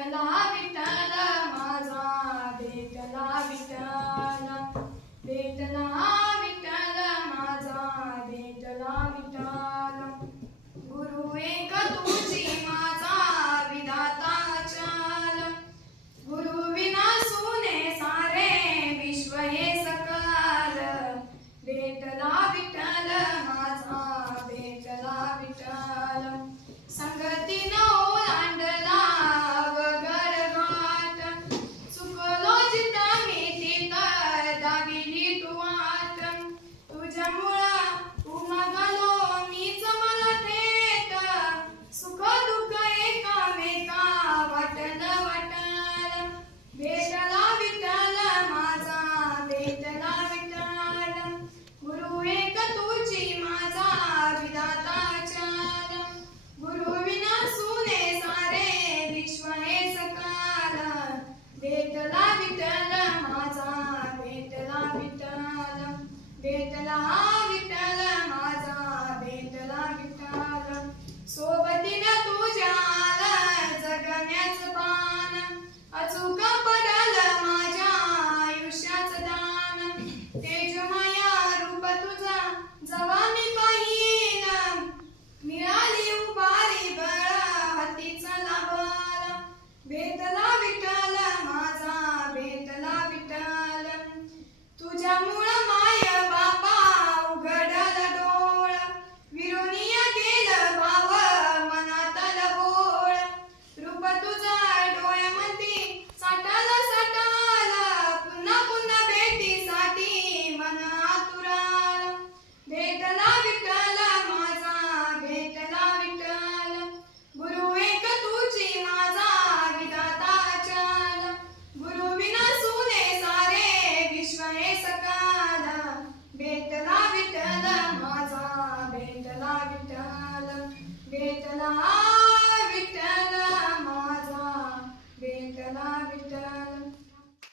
भेटला विठ्ठल माझा, भेटला विठ्ठल, भेटला विठ्ठल माझा, भेटला विठ्ठल. गुरु एक तुझी माझा विधाता अचल, गुरु विना सुने सारे विश्व हे सकल. भेटला विठ्ठल माझा, भेटला विठ्ठल. संगतीन ओलांडला वगर घाट, चुकलो जिथं मी तिथं दाविली तू वाट. तुझ्यामुळं उमगलो मीच मला थेट, सुख दुःख एकामेका वाटल वाटल. भेटला विठ्ठल माझा, भेटला विठ्ठल. गुरु एक तुझी माझा विधाता अचल, गुरु विना सुने सारे विश्व हे सकल. भेटला विठ्ठल माझा, भेटला विठ्ठल, भेटला